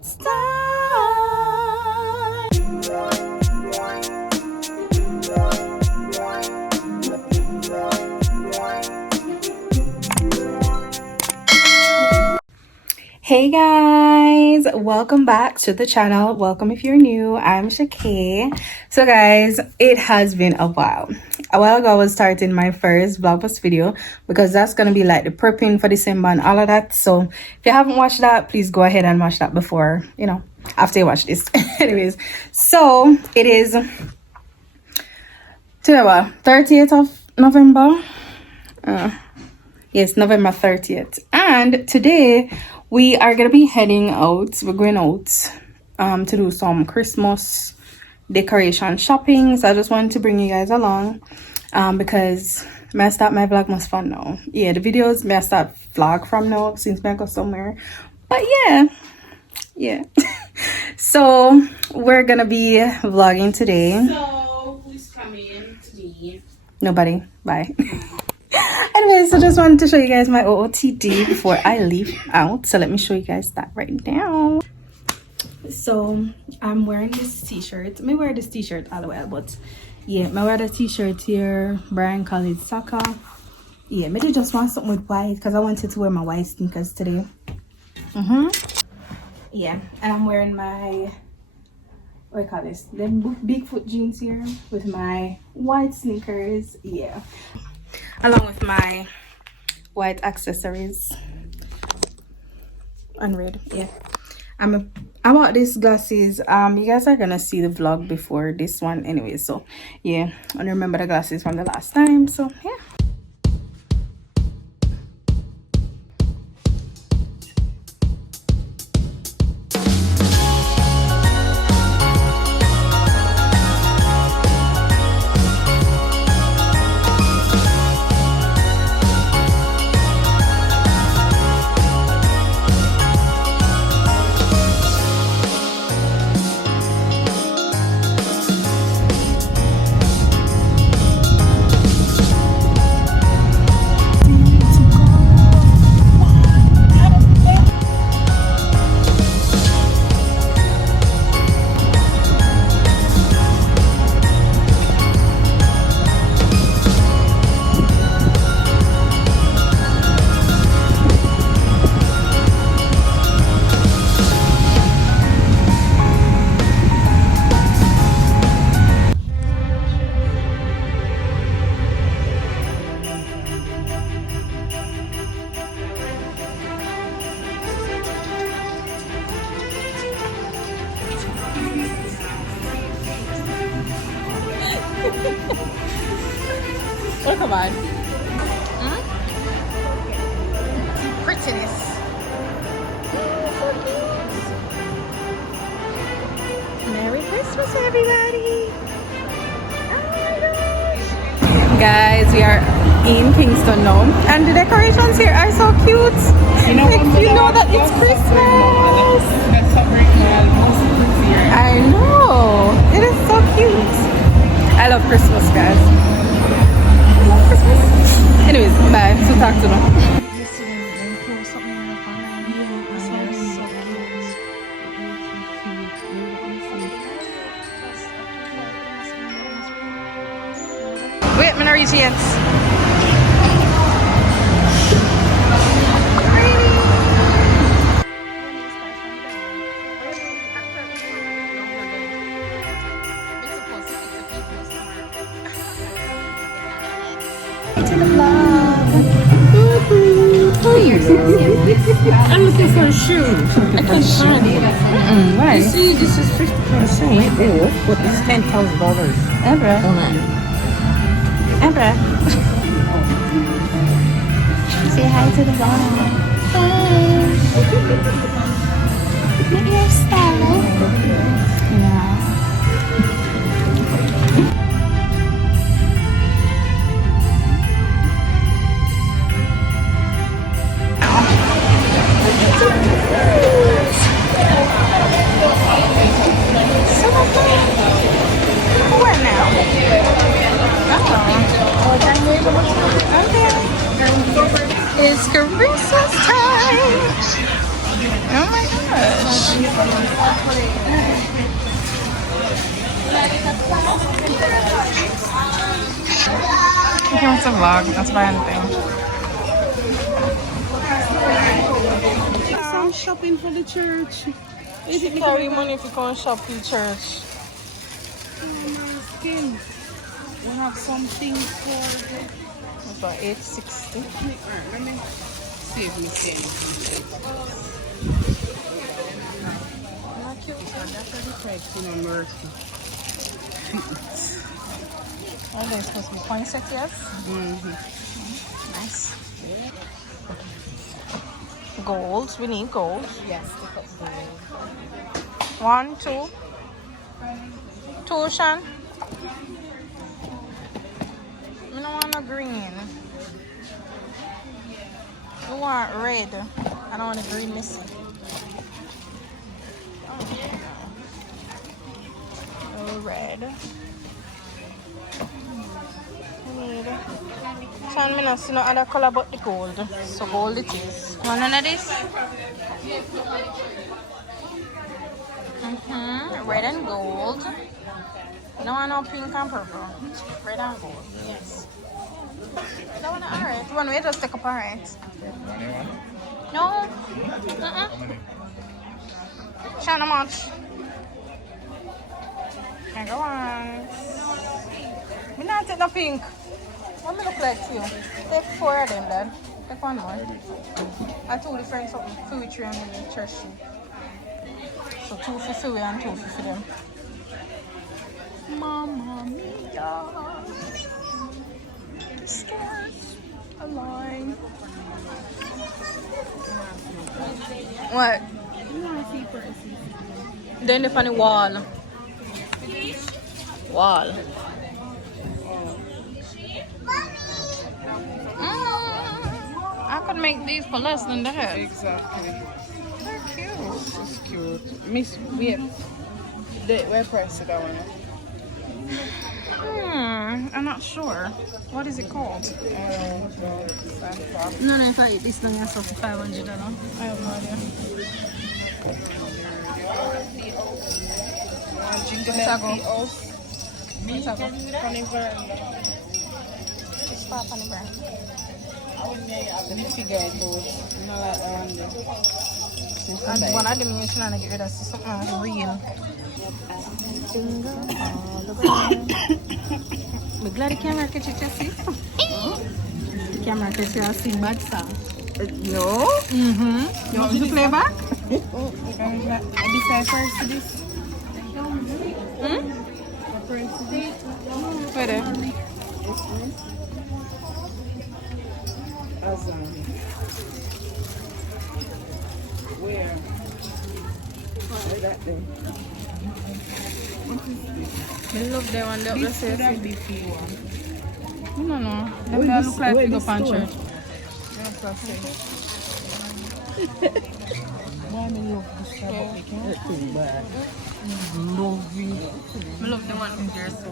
it's time. Hey guys, welcome back to the channel. Welcome if you're new. I'm Shakay. So guys, it has been a while ago I was starting my first vlogmas video because that's gonna be like the prepping for December and all of that. So if you haven't watched that, please go ahead and watch that before, you know, after you watch this. Anyways, so it is today, 30th of November. Yes, November 30th, and today we are gonna be heading out. We're going out to do some Christmas decoration shopping. So I just wanted to bring you guys along because I start my vlogmas fun now. Yeah, the videos may start vlog from now since I go somewhere. But yeah. So we're gonna be vlogging today. So who's coming today? Nobody. Bye. Anyway, so just wanted to show you guys my OOTD before I leave out. So let me show you guys that right now. So I'm wearing this t-shirt. I wear this t-shirt all the way, but yeah, I wear the t-shirt here. Brian College Soccer. Yeah, maybe just want something with white because I wanted to wear my white sneakers today. Yeah, and I'm wearing my, what do you call this? The Bigfoot jeans here with my white sneakers. Yeah, along with my white accessories and red. Yeah, I bought these glasses. You guys are gonna see the vlog before this one anyway, so yeah, and remember the glasses from the last time. So yeah. Look at mine. Prettiness. Merry Christmas, everybody. Oh my gosh. Guys, we are in Kingston now, and the decorations here are so cute. You know that it's Christmas. I know. It is so cute. I love Christmas, guys. Anyways, bye. So talk to them. Wait, I'm gonna reach yet. To the vlog. I'm looking for a shoe. I can't find it. Why? You see, this is 50% off, but it's $10,000. Ebra. Say hi to the vlog. Hi. Look at your style. Yeah. It's Christmas time. Oh Okay, what's a vlog? That's my thing. Some shopping for the church. Is it Carry money if you go and shop in church. skin? We have something for It's about $8.60. Alright, let me save me 10. Not cute. That's the price for my mercy. Oh, they're supposed to be poinsettias. Yes? Nice. Gold. We need gold. Yes, pick up gold. 1, 2. 2, Shan. I don't want no green. I want red. I don't want the green missing. Oh, red. Shan, I don't see no other color but the gold. So gold it is. Want none of this? Red and gold. No one no pink and purple. Red and gold. Yes. That one alright. One way just take up alright. No. Shan, how much? I go on. Me not take no pink. What me look like to you? Take 4 of them, Dad. Take one more. I told the friends something. 2 with 3 and the church. So 2 for Philly and 2 for them. Mamma mia. The stars align. What? Then up on the wall. Wall. I could make these for less than that. Exactly. They're cute. It's cute. Miss, wait. Where price is that one? I'm not sure. What is it called? Santa. No, if I eat this thing, it's also $500. I have no idea. Jingle Let's go. Let's go. Just stop on the ground. Let me figure it out. No, like around there. And one of them is trying to get rid of something real. I'm glad the camera catch it, see? The camera catch you sing bad song. No? You want me to play back? Besides first to this? Where there? Where? Where that thing? I love them and they This say could have been one. no. Them that look like big up on church. Why me love this type of thing? That's too bad. Love it. I love the one in there so.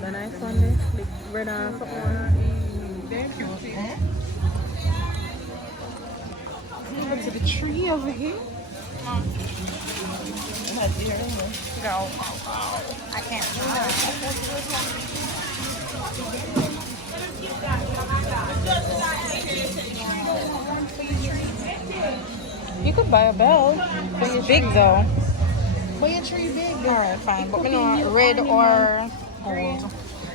The nice one there. The red and something. They're cute, eh? Go to the tree over here. Not there, anyway. Go. I can't You could buy a bell. It's big though. But your tree big. Alright, fine. But we know red or gold.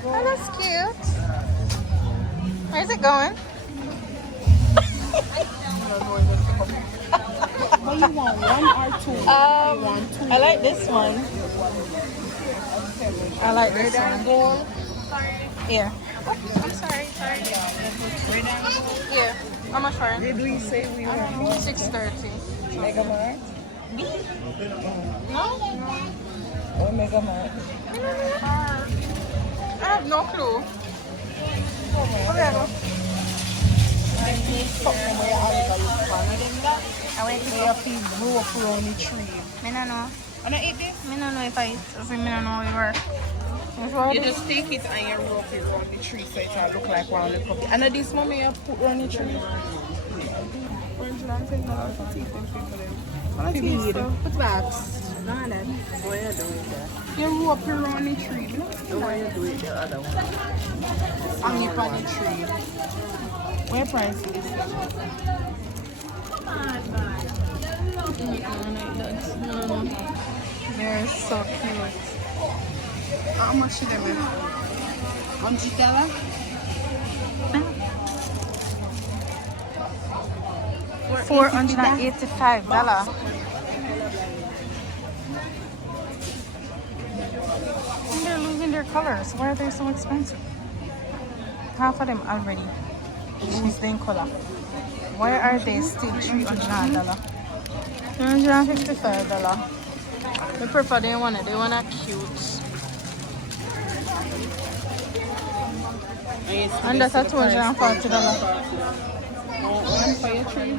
Oh, that's cute. Where's it going? But you want one or two? You want two? I like this one. I like this one. Gold. Yeah. Oh, I'm sorry. Yeah. How much for it? Did we say we want $6.30. Mega Mart? No? Or Mega Mart? I have no clue. Okay, go. I need something where I want to grow up around the tree. Me no know. And I eat this? Me no know if I eat. I say me no know where. You just take it and you rope it around the tree so it will look like one of the cookie. And this moment you put around the tree. $110 for teeth and for them. Feed. What's that? Why you do it there? They rope around the tree. Why you do it the other one? Hang it on the tree. What price is this? They're so cute. How much is them? $100? $485. They're losing their colors. Why are they so expensive? Half of them already losing color. Why are they still $300? $155. I prefer they want it. They want it cute. And that's a $240. One for your tree.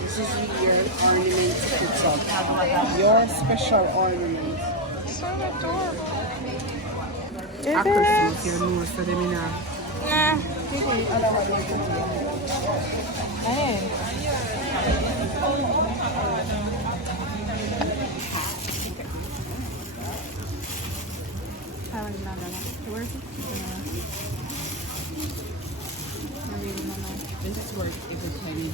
This is your ornament picture. Your special ornament. So adorable. A Christmas, you know, so them in a... Nah. Hey. Where is it? This is worth every penny.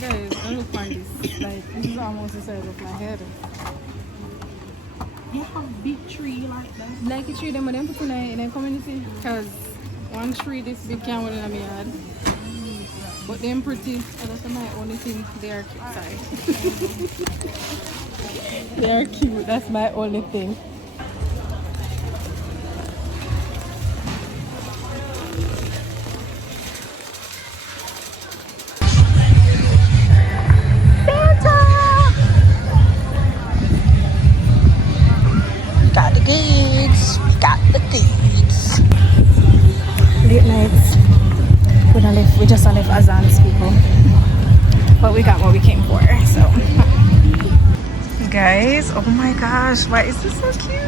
Guys, don't look on this. Like, this is almost the size of my head. You have a big tree like that? Like a tree them with them put in a community. Because one tree this big can't win in my yard. But them pretty. And that's my only thing. They are cute. Sorry. They are cute. That's my only thing. Late nights. We just left Azan's people. But we got what we came for, so. Guys, oh my gosh, why is this so cute?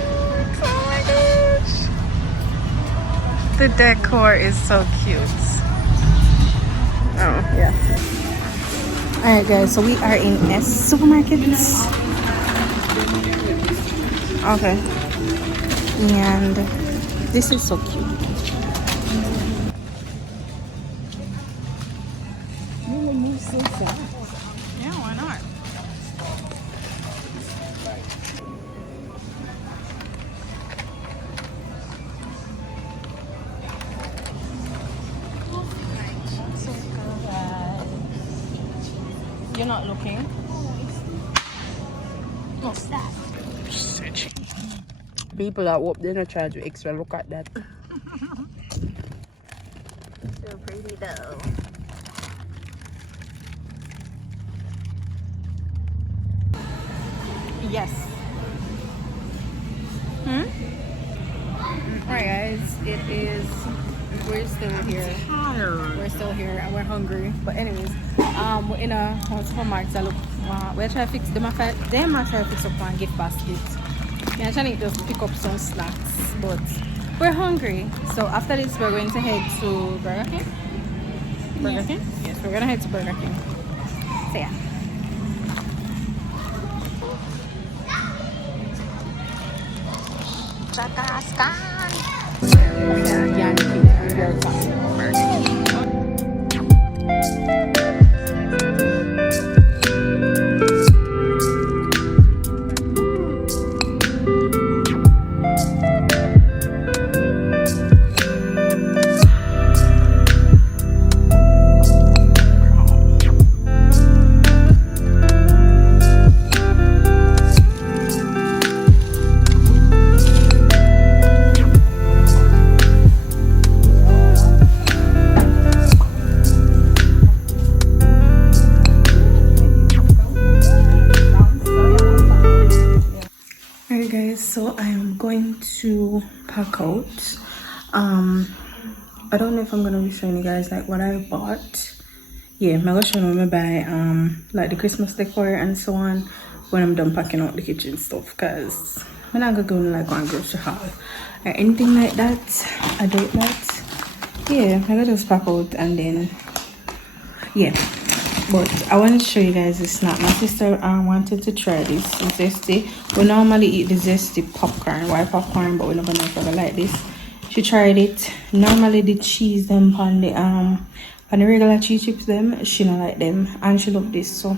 Oh my gosh. The decor is so cute. Oh, yeah. Alright guys, so we are in S supermarkets. Okay. And this is so cute. You will move so fast. Yeah, why not? You're not looking? What's that? Searching. People that hope they don't charge you extra, look at that. So pretty though. Yes. Alright guys, we're still here. We're still here and we're hungry. But anyways, we're in a supermarket. So look, we're trying to fix them. They might try to fix up one gift basket. Yeah, I'm trying to just pick up some snacks, but we're hungry. So after this, we're going to head to Burger King. Burger King? Yes, we're gonna head to Burger King. So yeah. Yeah, Alright guys, so I am going to pack out. I don't know if I'm gonna be showing you guys like what I bought. Yeah, I'm gonna show you when I buy like the Christmas decor and so on when I'm done packing out the kitchen stuff, because I'm not gonna go to like one grocery haul. or anything like that, I doubt that. Yeah, I gotta just pack out and then yeah. But I want to show you guys this snack. My sister wanted to try this zesty. We normally eat the zesty popcorn, white popcorn, but we never know if I like this. She tried it. Normally the cheese them on the regular cheese chips them, she don't like them, and she loved this. So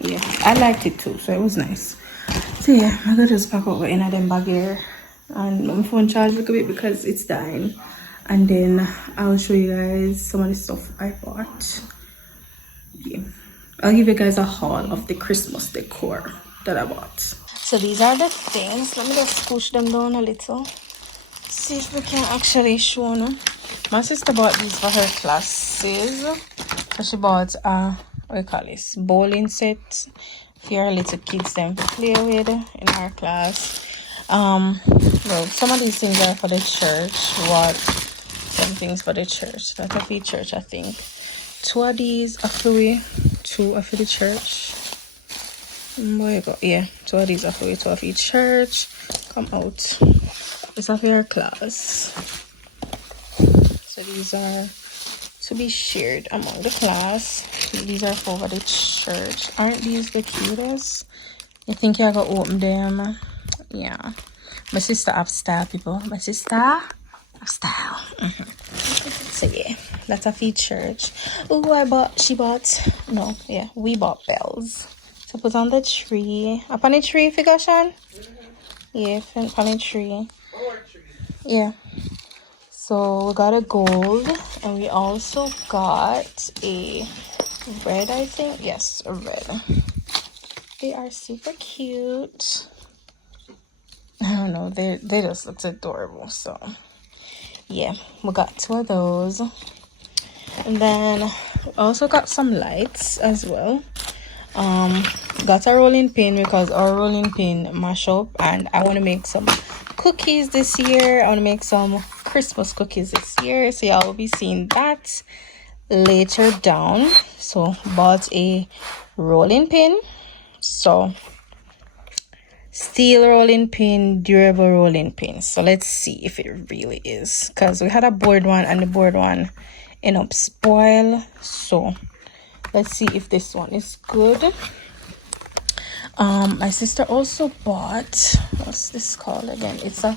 yeah, I liked it too, so it was nice. So yeah, I gotta just pack out in a them bag here, and my phone charge a little bit because it's dying. And then I'll show you guys some of the stuff I bought. Yeah, I'll give you guys a haul of the Christmas decor that I bought. So these are the things. Let me just push them down a little. See if we can actually show them. My sister bought these for her classes. So she bought what do you call this? Bowling set for your little kids them to play with in our class. Well, some of these things are for the church. Some things for the church. That's a for church, I think. 2 of these are for we. 2 are for the church. Yeah, 2 of these are for we. 2 are for church. Come out. It's for your class. So these are to be shared among the class. These are for the church. Aren't these the cutest? You think you're gonna open them? Yeah. My sister have style, people. My sister have style. So yeah, that's a feed church. Oh, we bought bells to put on the tree. Up on the tree, figure, Sean? Yeah, up on the tree. Yeah. So we got a gold, and we also got a red, I think. Yes, a red. They are super cute. I don't know, they just look adorable. So yeah, we got 2 of those, and then we also got some lights as well. Got a rolling pin because our rolling pin mash up, and I want to make some cookies this year. I want to make some Christmas cookies this year, so y'all will be seeing that later down. So bought a rolling pin, so steel rolling pin, durable rolling pin. So let's see if it really is, because we had a board one and the board one ended up spoil. So let's see if this one is good. My sister also bought, what's this called again? It's a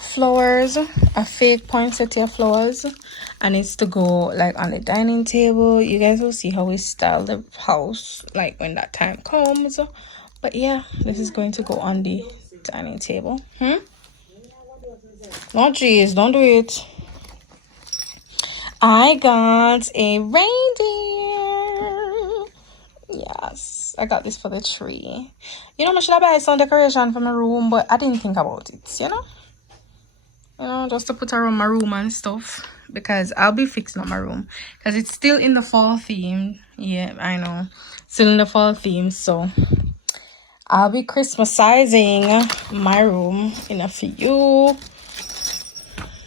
flowers, a fake poinsettia flowers, and it's to go like on the dining table. You guys will see how we style the house like when that time comes. But yeah, this is going to go on the dining table. No, jeez, don't do it. I got a reindeer. Yes, I got this for the tree. You know, I should have buy some decoration for my room, but I didn't think about it, you know? Just to put around my room and stuff, because I'll be fixing up my room because it's still in the fall theme. Yeah, I know, still in the fall theme, so I'll be Christmasizing my room in a few.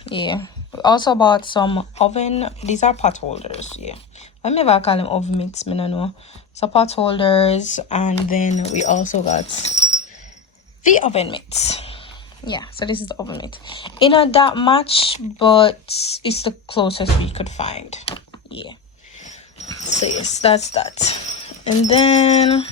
Yeah, we also bought some oven. These are pot holders. Yeah, I never call them oven mitts, I don't know. So pot holders, and then we also got the oven mitts. Yeah, so this is the oven mitt. It's not that much, but it's the closest we could find. Yeah, so yes, that's that. And then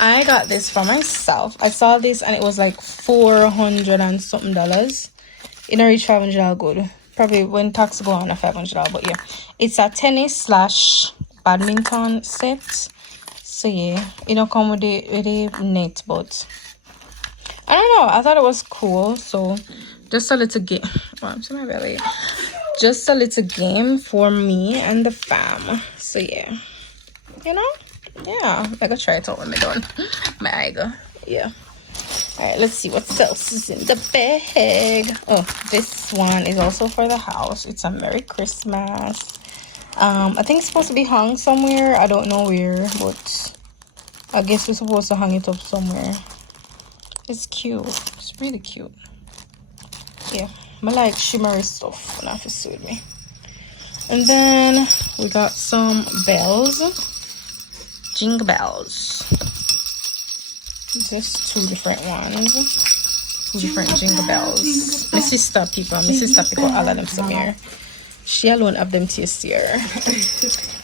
I got this for myself. I saw this and it was like $400 and something. It don't reach $500 good. Probably when tax go on a $500, but yeah, it's a tennis/badminton set. So yeah, it don't come with the net, but I don't know, I thought it was cool. So just a little game. Oh, I'm sorry, my belly. Just a little game for me and the fam. So yeah, yeah, I gotta try it out when I'm done. My eye go. Yeah. Alright, let's see what else is in the bag. Oh, this one is also for the house. It's a Merry Christmas. I think it's supposed to be hung somewhere. I don't know where, but I guess we're supposed to hang it up somewhere. It's cute. It's really cute. Yeah, I like shimmery stuff when I have to suit me. And then we got some bells. Jingle bells. Just 2 different ones. 2 different jingle bells. My sister people pick up all of them some here. She alone have them taste here.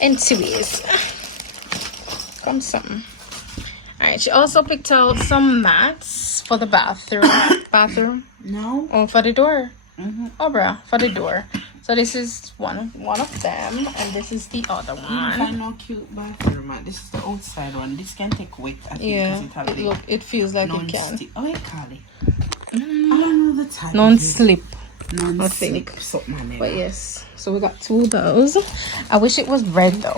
Anyways, come something. Alright, she also picked out some mats for the bathroom. No. Oh, for the door. Oh, bruh, for the door. So this is one of them, and this is the other one. I no cute bathroom, man. This is the outside one. This can take weight, I think. It feels like it can. Oh, I call it. I don't know the type. Non-slip. Non-slip. Something. But yes, so we got 2 of those. I wish it was red though.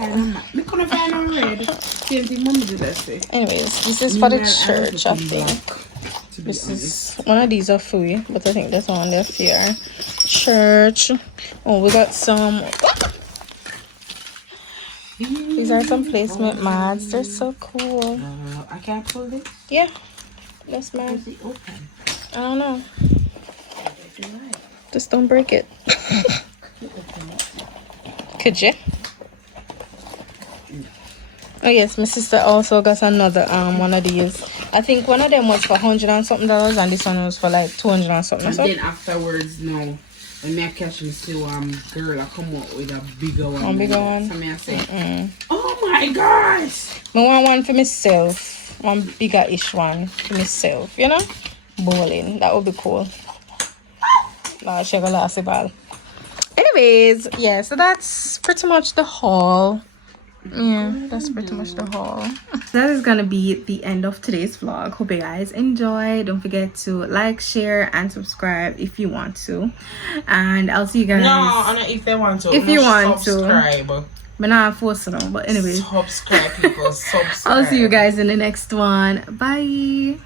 We couldn't find no red. Same thing mommy did that say. Anyways, this is for the church, I think. This is one of these are free, but I think this one they're here. Church. Oh, we got some. These are some placement mats. They're so cool. I can't pull it. Yeah, that's mad. Is it open? I don't know. Just don't break it. Could you? Oh yes, my sister also got another one of these. I think one of them was for $100 and something, and this one was for like $200 and something. And then afterwards, no, when I catch me see girl, I come up with a bigger one. A bigger one. So I say, oh my gosh! I want one for myself, one bigger-ish one for myself. You know, bowling. That would be cool. Nah, she gonna last a ball. Anyways, yeah. So that's pretty much the haul. Yeah, that's pretty much the haul. That is gonna be the end of today's vlog. Hope you guys enjoy. Don't forget to like, share, and subscribe if you want to. And I'll see you guys. No, if they want to. If you want subscribe. to. But not forcing them. But anyways. Subscribe, people. Subscribe. I'll see you guys in the next one. Bye.